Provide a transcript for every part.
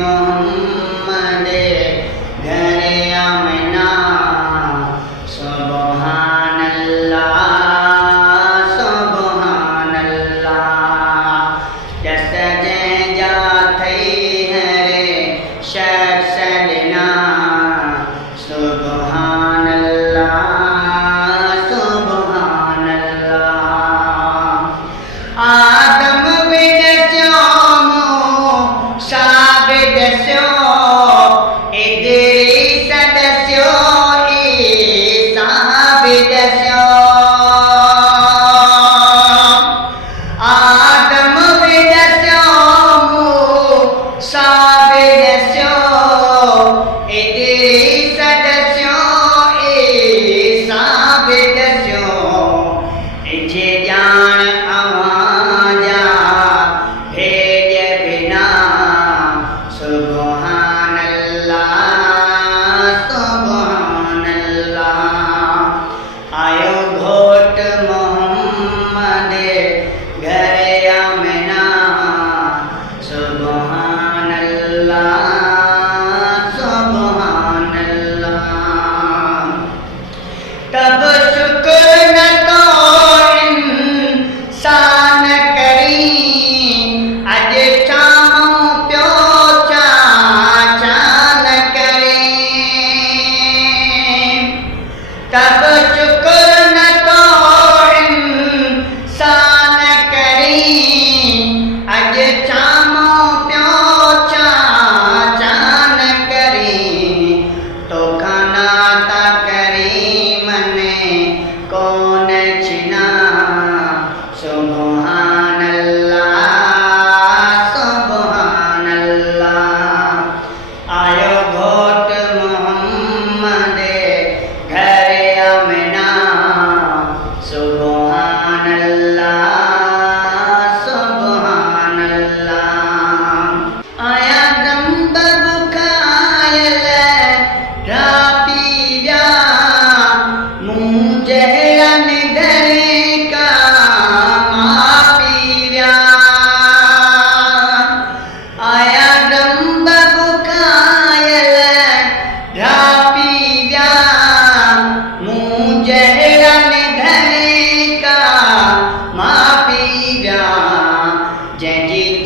मोहम्मद घरे आमना सुबहानल्लाह सुबहानल्लाह जस जा थई हरे शर सजना सुबहानल्लाह सुबहानल्लाह आदम बिन तब शुक्र न तो इंसान करी अज शामों प्यो चाचा न करी तब शुक्र न तो इंसान करी अज शामों प्यो चाचा न करी तो खाना ता करी कौन छिना सुबहानल्लाह सुबहानल्लाह आयो घोट मोहम्मद घरे आमना सुबहानल्लाह सुबहानल्लाह आया दम बबुखायल रापी व्या मुझे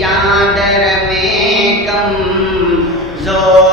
चादर में कम जो